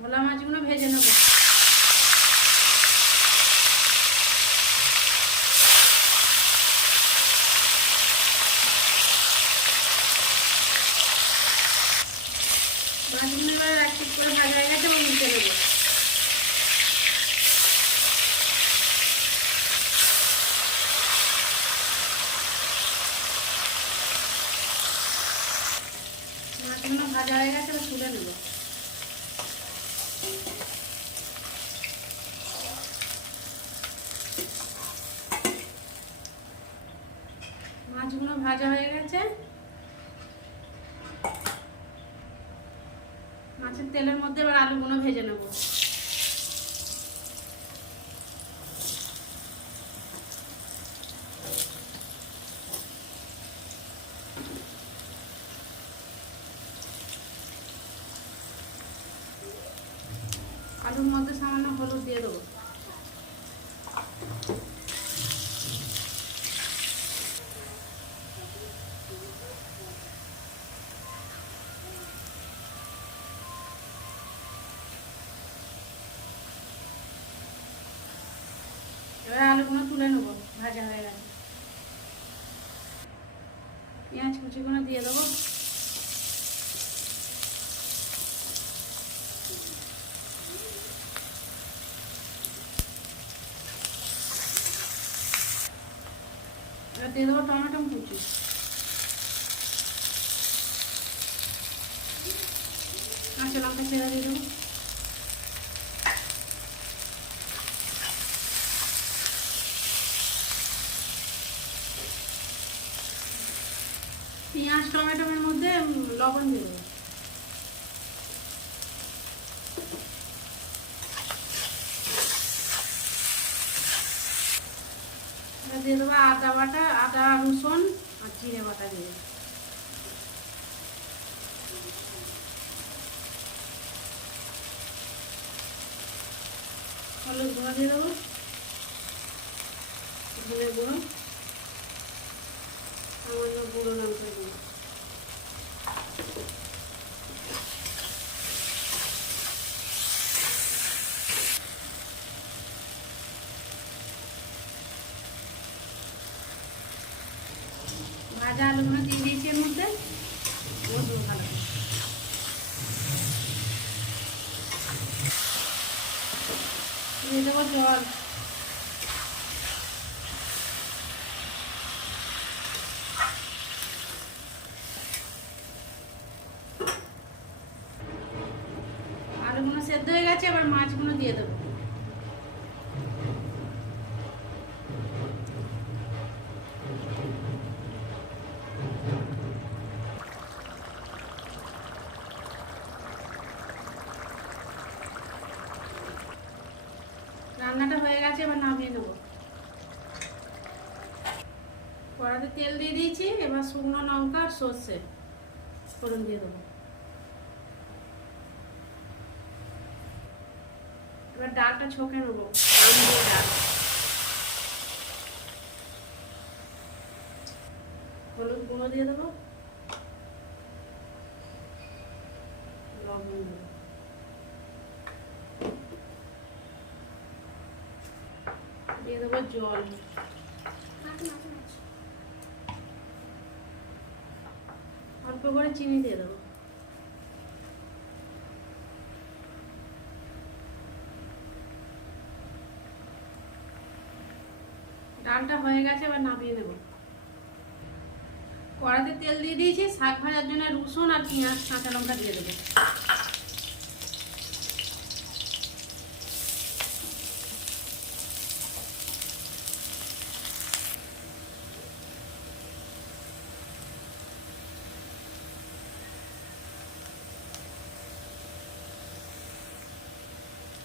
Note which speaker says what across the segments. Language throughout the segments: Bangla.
Speaker 1: ভোলা মাছগুলো ভেজে নেব। মাছগুলো করে ভাজা হয়ে গেছে এবং নিচে নেব। মাছগুলো ভাজা হয়ে গেছে তুলে নেব মাছগুলো ভাজা হয়ে গেছে। মাছের তেলের মধ্যে এবার আলুগুলো ভেজে নেব। আলুর মধ্যে সামান্য হলুদ দিয়ে দেবো। এবার আলুগুলো তুলে নেব, ভাজা হয়ে গেছে। পেঁয়াজ কুচিগুলো দিয়ে দেবো। দিয়ে দেবো টমেটো কুচি। কাঁচা লঙ্কা চেরা দিয়ে দেবো। পেঁয়াজ, টমেটোর মধ্যে লবণ দেবো দিয়ে দেবো আদা বাটা, আদা, রসুন আর জিরে বাটা দিয়ে। হলুদ গুঁড়ো দিয়ে দেবো গুঁড়ো গুঁড়ো লঙ্কা গুঁড়ো ভাজা আলুগুলো দিয়ে দিয়েছি এর মধ্যে। দেবো জল আলুগুলো সেদ্ধ হয়ে গেছে, এবার মাছগুলো দিয়ে দেবো। রান্নাটা হয়ে গেছে, এবার নামিয়ে নেব। কড়াতে তেল দিয়ে দিয়েছি, এবার শুকনো লঙ্কা আর সর্ষে ফোড়ন দিয়ে দেবো। এবার ডালটা ছকে নেব। ডাল। হলুদ গুঁড়ো দিয়ে দেবো। লবণ দেবো। দিয়ে দেবো জল। অল্প করে চিনি দিয়ে দেবো। ডালটা হয়ে গেছে, এবার নামিয়ে নেব কড়াতে তেল দিয়ে দিয়েছি, শাক ভাজার জন্য রসুন আর পেঁয়াজ, কাঁচা লঙ্কা দিয়ে দেবো।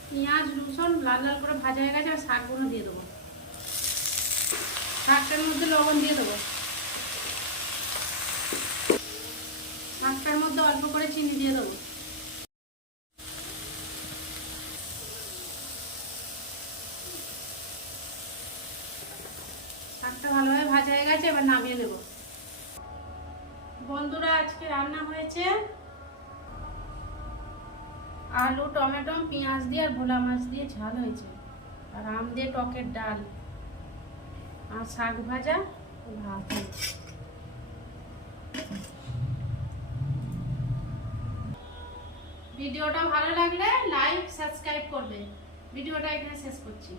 Speaker 1: পেঁয়াজ, রসুন লাল লাল করে ভাজা হয়ে গেছে, আর শাকগুলো দিয়ে দেবো। শাকটার মধ্যে লবণ দিয়ে দেবো। শাকটার মধ্যে অল্প করে চিনি দিয়ে দেবো। শাকটা ভালোভাবে ভাজা হয়ে গেছে, এবার নামিয়ে নেব। বন্ধুরা, আজকে রান্না হয়েছে আলু, টমেটো, পেঁয়াজ দিয়ে আর ভোলা মাছ দিয়ে ঝাল হয়েছে। আর আম দিয়ে টকের ডাল। আর শাক ভাজা? ভাত। ভিডিওটা ভালো লাগলে লাইক সাবস্ক্রাইব করবে। ভিডিওটা এখানে শেষ করছি।